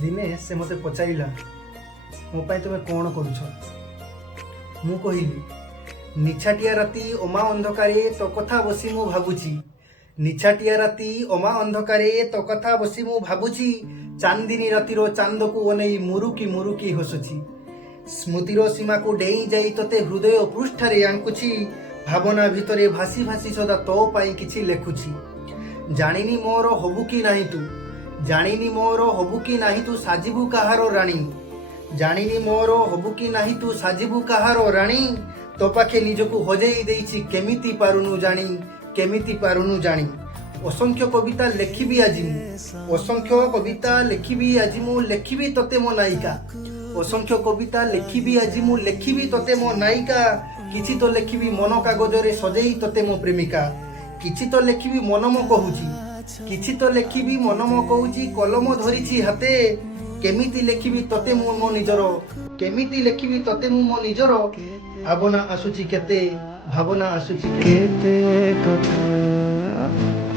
दिने से मते पचारिला मो पाई तुमे कौन करुछ मु कहिली निछाटिया राति अमा अंधकारे तो कथा बसी मु भाबुची निछाटिया राति अमा अंधकारे तो कथा बसी मु भाबुची चांदिनी रातिर चांद को अनै मुरुकी मुरुकी हसुची स्मृतिर सीमा को डेई जाई तोते हृदय पृष्ठरे आंकुची भावना भितरे भासी भासी सदा तो पाई किछि लेखुची जानिनी मोर हबु कि नाही तू जानिनी मोर हबु कि नाही तू साजिबु काहारो राणी जानिनी मोर हबु कि नाही तू साजिबु काहारो राणी तो पाखे निजकु हजेई देइछि केमिति पारुनु जानी असंख्य कविता लेखिबी आज मु असंख्य कविता लेखिबी आज मु लेखिबी तते मो नायिका असंख्य कविता लेखिबी आज मु लेखिबी तते मो नायिका किछि तो लेखिबी मन कागजरे सजेई तते मो प्रेमिका किछि तो लेखिबी मन मो कहूची किछि तो लेखिबी मन मो कहूची कलम धरिछि हाते केमिति लेखिबी तते मो निजर केमिति लेखिबी तते मो निजर भावना आसुची केते भावना आसुची केते कथा